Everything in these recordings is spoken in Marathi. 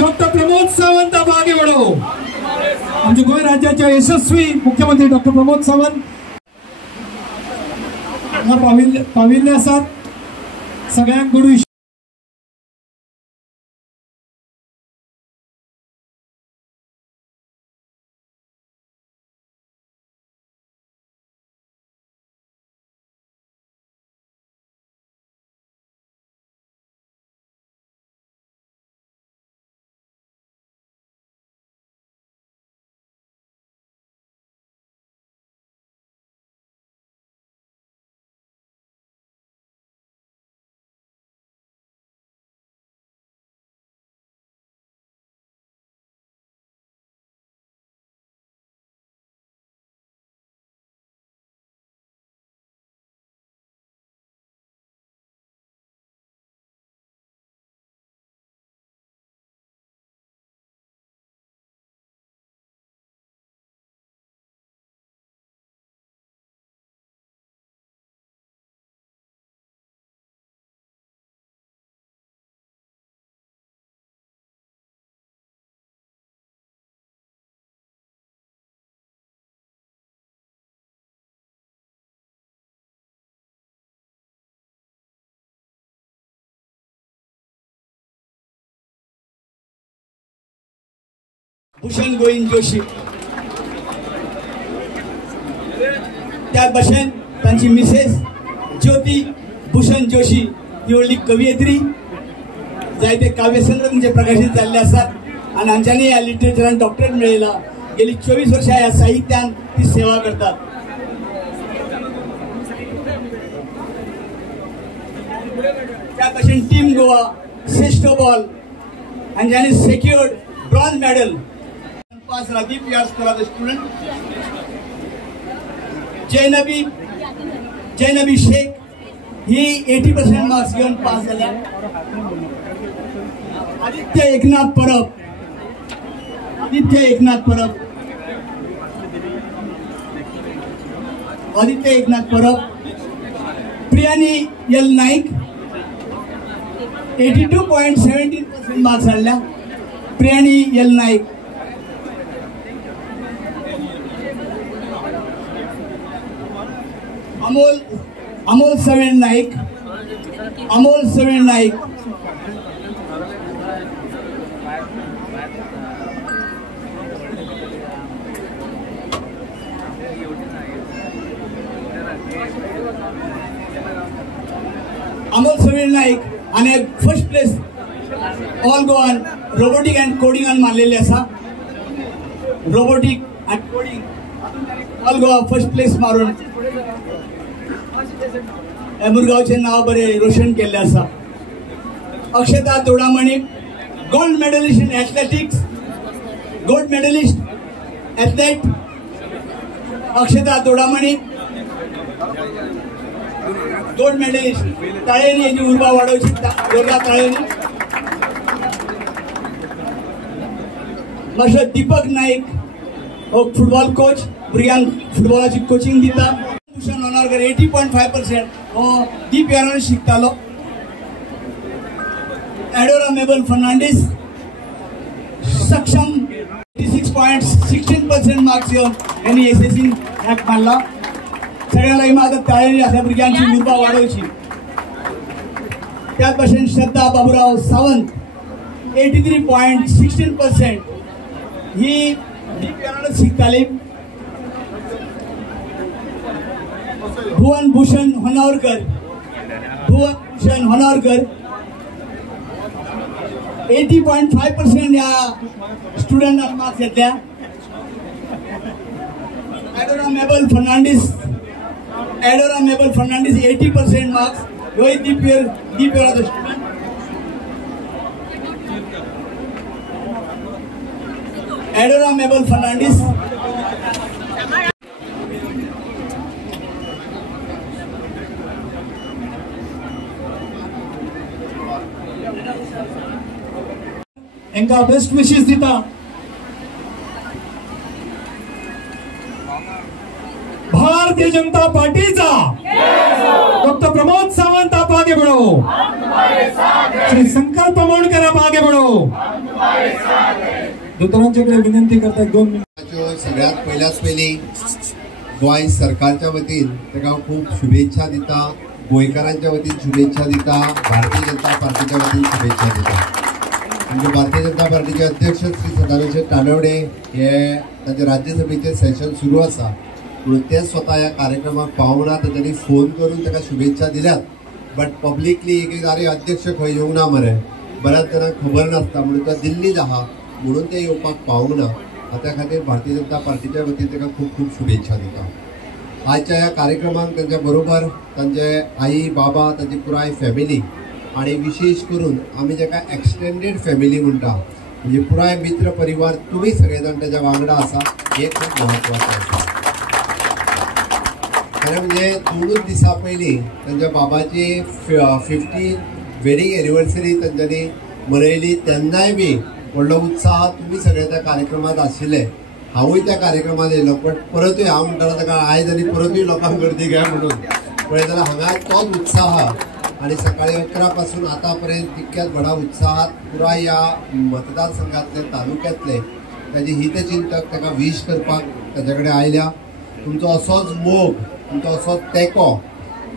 डॉक्टर प्रमोद सावंत मागे वळो. आमचे गोय राज्याचे यशस्वी मुख्यमंत्री डॉक्टर प्रमोद सावंत पाविल्ले असतात. सगळ्यांक गुड विश. भूषण गोविंद जोशी त्या भाशेन तांची मिसेस ज्योती भूषण जोशी ही व्हडली कवयित्री. जायते काव्यसंग्रह म्हणजे प्रकाशित झाले असतात आणि हांच्यानी ह्या लिटरेचरान डॉक्टरेट मेळयला. गेली 24 वर्षां ह्या साहित्यान ती सेवा करतात. त्या भाशेन टीम गोवा श्रेष्ठ बॉल हांच्यानी सेक्युर्ड ब्रॉन्झ मेडल. पास रादीप यार स्कूलाचे स्टुडंट जैनबी शेख ही 80% मार्क्स घेऊन पास झाल्या. आदित्य एकनाथ परब प्रियानी एल नाईक 82.17% मार्क्स हाडल्या. प्रियानी एल नाईक. अमोल सवेण नाईक अमोल सवेण नाईक आणि फर्स्ट प्लेस ऑल गोवान रोबोटिक अँड कोडिंगान मारलेले असा. Robotic and coding all Goa first place मारून मुरगांवचे नाव बरे रोशन केले असा. Akshata Todamani gold medalist in athletics. Gold medallist athlete Akshata Todamani gold medallist. ताळेनी याची उर्बा वाढवची. जोरदार ताळेनी. मास्टर दीपक नाईक हो फुटबॉल कोच. भुरग्यांक फुटबॉलाची कोचिंग दिता. भूषण होनारकर 80.5% हो दीप यारान शिकतालो. एडोरा मेबल फर्नांडीस सक्षम 86.16% मार्क्स घेऊन यांनी एसएससी क्रॅक मारला. सगळ्यांना माझं ताळेनी अशा भुरग्यांची उर्बा वाढवची. त्याच भाशेन श्रद्धा बाबूराव सावंत 83.16% ही दीप यारानच शिकताली. भुवन होनावरकर 80.5% या स्टुडंटांना मार्क्स घेतल्या. एडोरा मेबल फर्नांडीस 80% मार्क्स. ह्यो दीप याराचो स्टुडंट. एडोरा मेबल फर्नांडीस एंका बेस्ट विशेस दिता. भारत भारतीय जनता पार्टीचा डॉक्टर प्रमोद सावंत आप आगे बढ़ो, श्री संकल्प मोडकर आप आगे बढ़ो. दोतरांच्याकडे विनंती करता 2 मिनिट. सगळ्यात पयली गोंय सरकारच्या वतीन ताका खूप शुभेच्छा दिता, गोंयकारांच्या वतीन शुभेच्छा दिता, भारतीय जनता पार्टीच्या वतीन शुभेच्छा दिता. म्हणजे भारतीय जनता पार्टीचे अध्यक्ष श्री सदानंद तानवडे हे ताचे राज्यसभेचे सेशन सुरू आसा, म्हणून ते स्वतः ह्या कार्यक्रमाक पावना तर त्यांनी फोन करून ताका शुभेच्छा दिल्यात. बट पब्लिकली एक अरे अध्यक्ष खंय येवंक ना मरे, बऱ्याच जाणांक खबर नासता म्हणून तो दिल्लीत आहा म्हणून ते येवपाक पावंक ना. त्या खातीर भारतीय जनता पार्टीच्या वतीन ताका खूप खूप शुभेच्छा दिता. आजच्या ह्या कार्यक्रमाक त्यांच्या बरोबर तांचे आई बाबा तांची पुराय फॅमिली आणि विशेष करून आम्ही जाका एक्सटेंडेड फॅमिली म्हणटा म्हणजे पुराय मित्र परिवार तुम्ही सगळेजण त्याच्या वांगडा आसा हे खूप महत्वाचं आसा. खरें म्हणजे 2 दिसा पयलीं तांच्या बाबाची 50 वेडिंग एनिवर्सरी तांच्यांनी मनयली, तेन्नाय बी व्हडलो उत्साह तुम्ही सगळे त्या कार्यक्रमात आशिल्ले. हांवूय त्या कार्यक्रमात येयलो, पण परतूय हांव म्हणटालो ताका आयज आनी परतूय लोकांक गर्दी घ्या म्हणून. पळय जाल्यार हांगा तोच उत्साह आणि सकाळी 11 पासून आतापर्यंत तितक्याच व्हडा उत्साहात पुराय ह्या मतदारसंघातले तालुक्यातले ताचे हितचिंतक ताका विश करपाक ताचे कडेन आयल्या. तुमचो असोच मोग, तुमचो असोच तेंको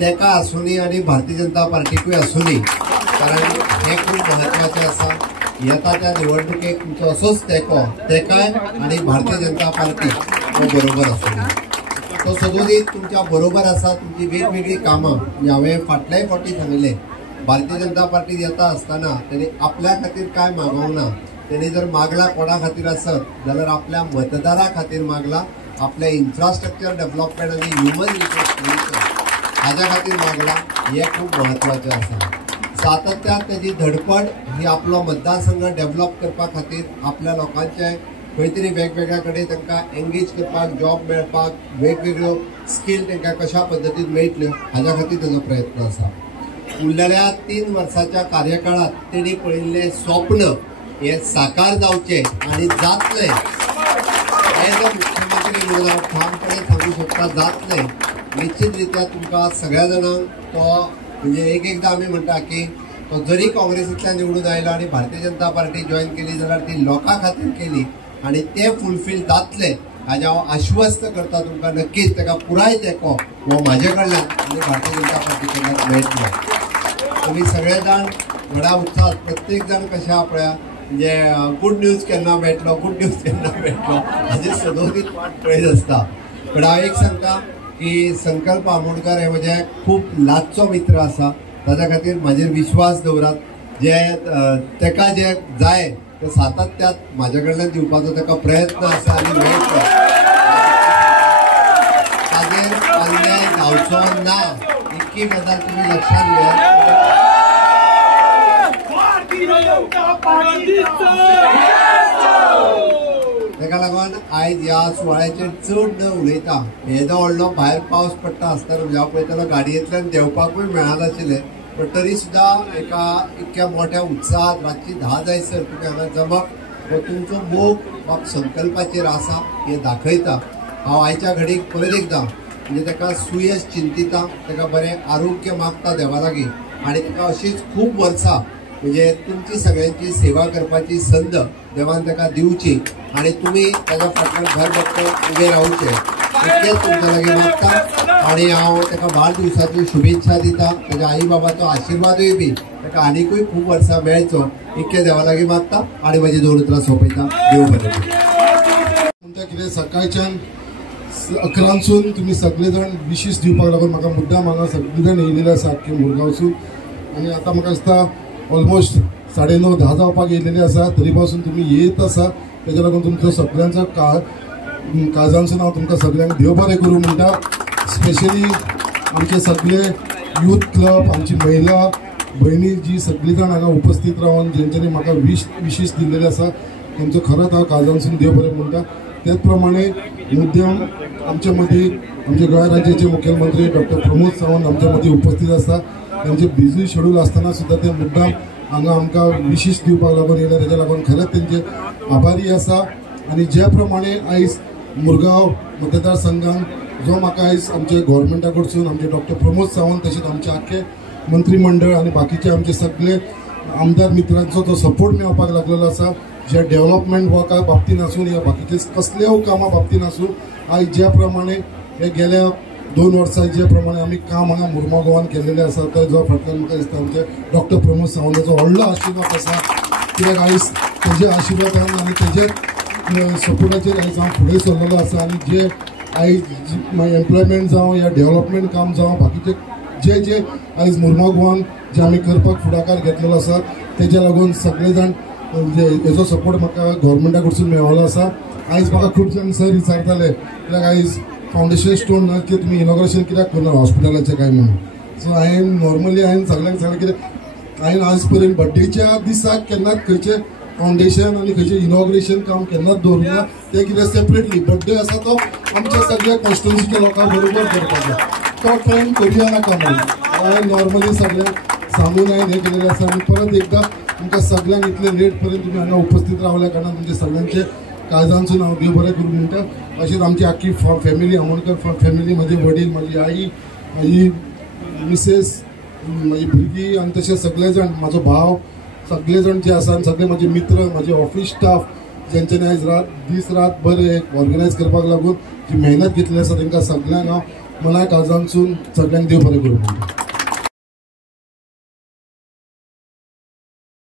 तेका आसूनी आनी भारतीय जनता पार्टीकूय आसूनी, कारण हे खूप महत्वाचें आसा. येता त्या निवडणुकेक तुमचो असोच तेंको तेकाय आनी भारतीय जनता पार्टी हो बरोबर आसूनी. तो सदोदीत तुमच्या बरोबर आसा. तुमची वेगवेगळी कामां म्हणजे हांवें फाटल्याय फावटी सांगलें, भारतीय जनता पार्टीत येता आसतना तेणी आपल्या खातीर काय मागोवंक ना. तेणी जर मागला कोणा खातीर आसत जाल्यार आपल्या मतदारा खातीर मागला, आपल्या इन्फ्रास्ट्रक्चर डेव्हलपमेंट आनी ह्युमन रिसोर्स हाज्या खातीर मागला. हे खूप महत्वाचें आसा. सातत्यान तेजी धडपड ही आपलो मतदारसंघ डेव्हलप करपा खातीर आपल्या लोकांचे खंय तरी वेगवेगळ्या कडेन तांकां एंगेज करपाक, जॉब मेळपाक, वेगवेगळ्यो स्कील तांकां कशा पद्दतीन मेळटल्यो हाज्या खातीर ताजो प्रयत्न आसा. उरलेल्या 3 वर्साच्या कार्यकाळात तेणी पळयिल्लें स्वप्न हे साकार जावचें आनी जातलें हे जर मुख्यमंत्री म्हणून हांव ठामपणे सांगू शकता जातलें. निश्चित रित्या तुमकां सगळ्या जाणांक तो म्हणजे एकदां आमी म्हणटा की तो जरी काँग्रेसींतल्यान निवडून आयलो आनी भारतीय जनता पार्टी जॉईन केली जाल्यार ती लोकां खातीर केली आणि ते फुलफील जातले हाजे हांव आश्वस्त करता तुमकां. नक्कीच ताका पुराय तेंको हो म्हाजे कडल्यान आनी भारतीय जनता पार्टी कडल्यान मेळटलो. तुमी सगळे जाण व्हडा उत्साहात प्रत्येक जाण कशे आहा पळया म्हणजे गुड न्यूज केन्ना मेळटलो, गुड न्यूज केन्ना मेळटलो हाजी सदोदीत वाट पळयत आसता. पण हांव एक सांगता की संकल्प आमोणकर हे म्हजे खूप लागचो मित्र आसा. ताच्या खातीर म्हाजेर विश्वास दवरात. जे ताका जे जाय ते सातत्यात म्हाजे कडल्यान दिवपाचो ताका प्रयत्न आसा आनी मेळटलो. ताजेर अन्याय जावचो ना इतकी गजाल तुमी लक्षांत घेयात. ताका लागून आयज ह्या सुवाळ्याचेर चड न उलयता. येदो व्हडलो भायर पावस पडटा आसतना म्हणजे हांव पळयतालो गाडयेंतल्यान देंवपाकूय मेळनाशिल्लें, पण तरी सुद्दां एका इतक्या मोठ्या उत्साहात रातची 10 जायसर तुमी हांगा जमप हो तुमचो मोग संकल्पाचेर आसा हे दाखयता. हांव आयच्या घडीक परत एकदां म्हणजे ताका सुयश चिंतिता, ताका बरें आरोग्य मागता देवा लागीं आनी ताका अशीच खूब वर्सां म्हणजे तुमची सगळ्यांची सेवा करपाची संद देवान ताका दिवची आणि तुम्ही ताच्या फाटल्यान घर बघतो उबे रावचे इतकेच तुमच्या लागीं मागता. आणि हांव ताका वाडदिवसाच्यो शुभेच्छा दिता. ताच्या आई बाबाचो आशिर्वादूय बी ताका आनीकूय खूब वर्सां मेळचो इतकें देवा लागीं मागता आणि म्हजी 2 उतरां सोंपयता. देव बरें. म्हणटा कितें सकाळच्यान 11सून तुम्ही सगळे जाण विशीस दिवपाक लागून म्हाका मुद्दाम हांगा सगळे जाण येयलेले आसा की मुरगांवसून. आनी आतां म्हाका दिसता ऑलमोस्ट 9:30-10 जावपाक येयलेले आसा. तरी पासून तुम्ही येत आसा तेच्या लागून तुमचो सगळ्यांचो काळजांसून हांव तुमकां सगळ्यांक देव बरें करूं म्हणटा. स्पेशली आमचे सगळे यूथ क्लब, आमची महिला भयणी जी सगळीं जाण हांगा उपस्थित रावन जेंच्यांनी म्हाका विशीस दिल्लेले आसा तांचो खरोच हांव काळजांसून देव बरें म्हणटा. त्याच प्रमाणे मुद्दाम आमच्या मदीं आमचे गोंय राज्याचे मुख्यमंत्री डॉक्टर प्रमोद सावंत आमच्या मदीं उपस्थित आसा. त्यांचे बिझी शेड्यूल आसतना सुद्दां ते मुद्दाम हांगा आमकां विशीस दिवपाक लागून येयले. तेच्या लागून खरेंच तेंचे आभारी आसा. आनी ज्या प्रमाणे आयज मुरगांव मतदारसंघान जो म्हाका आयज आमचे गोव्हर्मेंटा कडसून आमचे डॉक्टर प्रमोद सावंत तशेंच आमचे आख्खे मंत्रिमंडळ आनी बाकीचे आमचे सगळे आमदार मित्रांचो तो सपोर्ट मेळपाक लागलेलो आसा. जे डेव्हलपमेंट वर्का बाबतीन आसून या बाकीचे कसल्याय कामा बाबतीन आसून आयज ज्या प्रमाणे हे गेल्या 2 वर्सां जे प्रमाणे आमी काम हांगा मुर्मा गोवान केलेले आसा जो फाटल्यान म्हाका दिसता आमचे डॉक्टर प्रमोद सावंताचो व्हडलो आशिर्वाद आसा. कित्याक आयज तेजे आशिर्वादान आनी तेजे सपोर्टाचेर आयज हांव फुडें सरलेलो आसा. आनी जे आयज एम्प्लॉयमेंट जावं या डेव्हलपमेंट काम जावं बाकीचे जे आयज मुर्मा गोवान जे आमी करपाक फुडाकार घेतलेलो आसा तेज्या लागून सगळे जाण हेजो सपोर्ट म्हाका गोव्हर्मेंटा कडसून मेळ्ळो आसा. आयज म्हाका खूब जाण सर विचारताले कित्याक आयज फावंडेशन स्टोन ना की तुमी इनॉग्रेशन कित्याक करना हॉस्पिटलाचें काय म्हणून. सो हांवें नॉर्मली सगळ्यांक सांगलें कित्याक हांवें आज पर्यंत बर्थडेच्या दिसाक केन्नाच खंयचें फावंडेशन आनी खंयचें इनॉग्रेशन काम केन्नाच दवरूंक ना. तें कितें सेपरेटली बर्थडे आसा तो आमच्या सगळ्या कॉन्स्टिट्युन्सीच्या लोकां बरोबर करपाचो तो ट्रेंड करुया नाका म्हणून हांवें नॉर्मली सगळ्यांक सांगून हांवें हें केलेलें आसा. आनी परत एकदां तुमकां सगळ्यांक इतले लेट पर्यंत तुमी हांगा उपस्थित रावल्या कारणान तुमचे सगळ्यांचे काळजांसून हांव देव बरें करूं म्हणटा. अशेंच आमची आख्खी फॅमिली आमोणकर फॅमिली म्हजे वडील म्हाजी आई म्हाजी मिसेस म्हाजी भुरगीं आनी तशें सगळे जाण म्हाजो भाव सगळे जाण जे आसा सगळे म्हाजे मित्र म्हाजे ऑफिस स्टाफ जेंच्यांनी आयज दीस रात बरें ऑर्गनायज करपाक लागून जी मेहनत घेतली आसा तांकां सगळ्यांक हांव मना काळजांसून सगळ्यांक देव बरें करूं म्हणटा.